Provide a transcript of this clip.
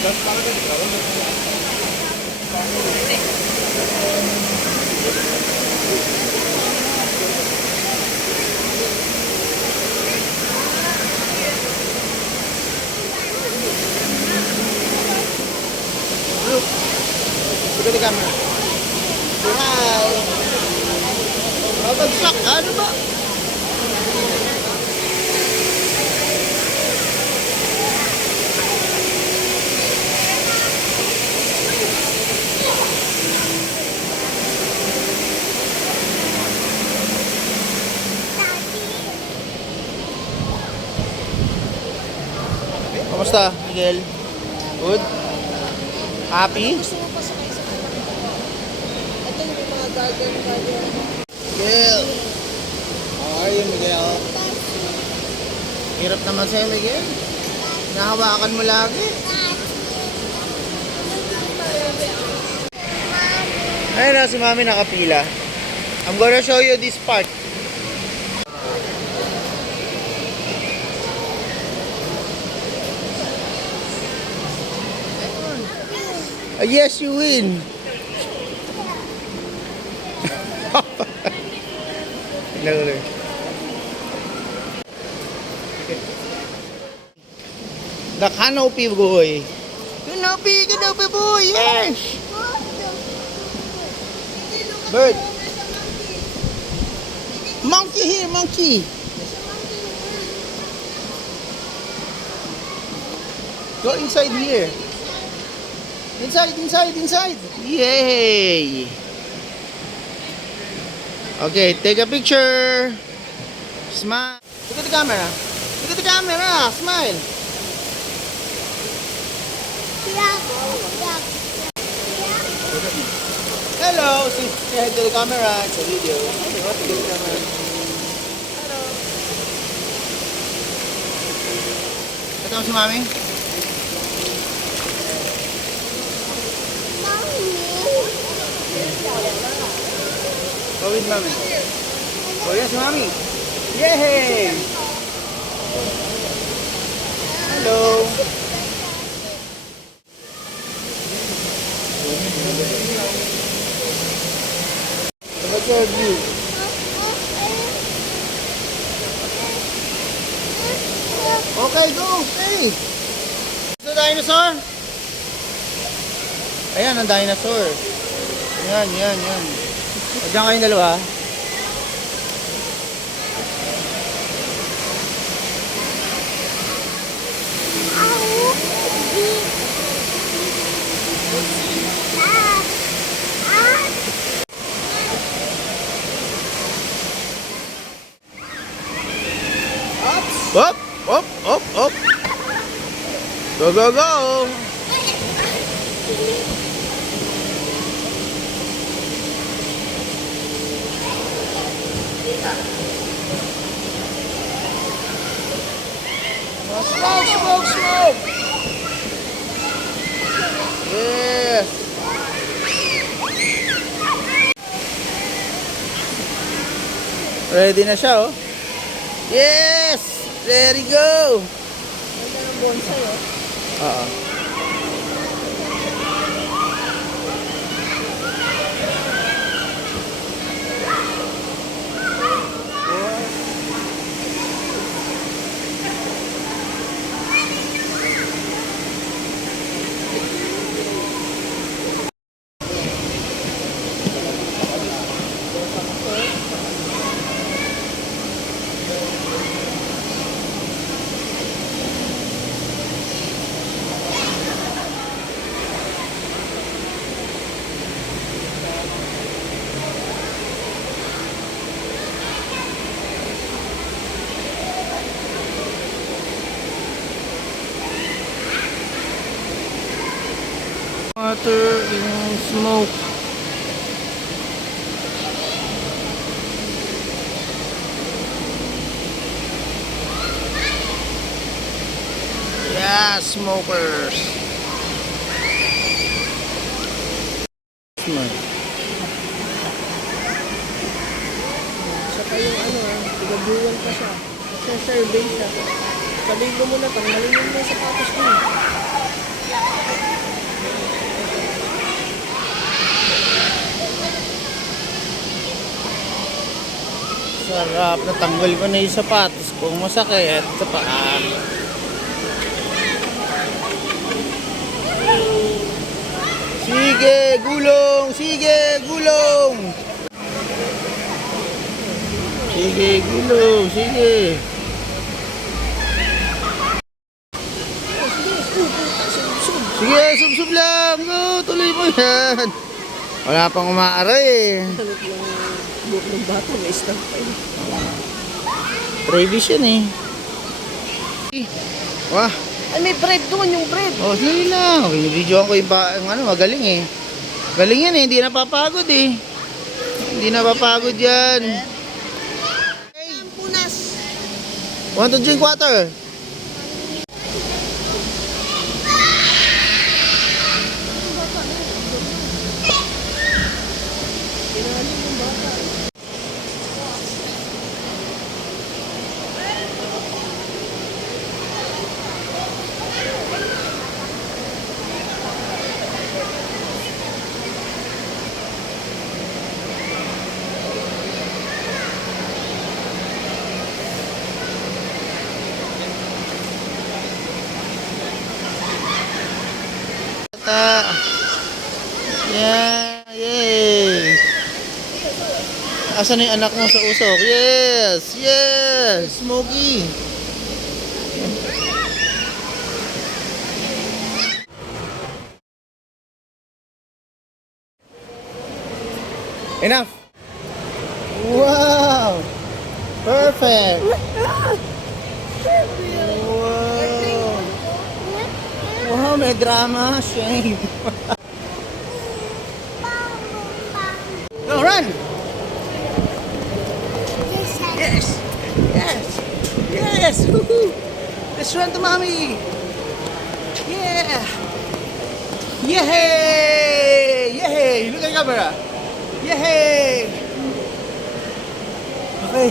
Look at the camera. Hi. Babagsak. Ano ba? Kamusta, Miguel? Good? Happy? Gusto mo pa sakay sa kapatid ko. Ito yung mga garden. Miguel! How are you, Miguel? Hirap naman sa'yo, Miguel. Nahawakan mo lagi. Ayun na, si Mami nakapila. I'm gonna show you this part. Yes, you win. The canopy boy. Canopy boy, yes. Bird. Monkey here, monkey. Go inside here. Inside. Yay! Okay, take a picture. Smile. Look at the camera. Smile. Hello. Say hi to the camera. It's a video. Okay, what to the camera? Hello. Ito si Mami. Go with Mommy. Oh yes, Mommy. Yay! Hello. What's your view? Okay, go. Okay. The dinosaur? Ayan ang dinosaur. Yan. Diyan kayong dalawa. Up. Go. Smoke! Yes! Ready na siya, oh. Yes! There you go! Ganda ng bonsai, oh. Oo. Water in smoke. Yeah, smokers. Saka yung tigabuwan pa siya. Sa survey siya. Sabihin ko muna, tanggalin mo yung sapatos mo. Sarap. Natanggal ko na yung sapatos kung masakit sa paa. Sige, gulong! Sige, gulong! Sige, gulong! Sige! Sige, sub-sub lang! Go, tuloy mo yan! Wala pang umaaray eh. Hanap yung buhok ng bata, may stamp pa yun. Previous yan eh. Wah! Ay, may bread doon, yung bread. Oh, sandali lang. Binibidyoan ko yung ano, magaling eh. Galing yan eh, hindi napapagod eh. Hindi napapagod yan. Hey, ang punas. Want to drink water? Yeah, yay! Asan na yung anak mo sa usok? Yes! Yes! Smokey! Enough! Wow! Perfect! Wow! Wow, may drama! Shame! Go, run! Yes! Yes! Yes! Woohoo! Let's run to mommy! Yeah! Yay! Yay! Look at the camera! Yay! Okay.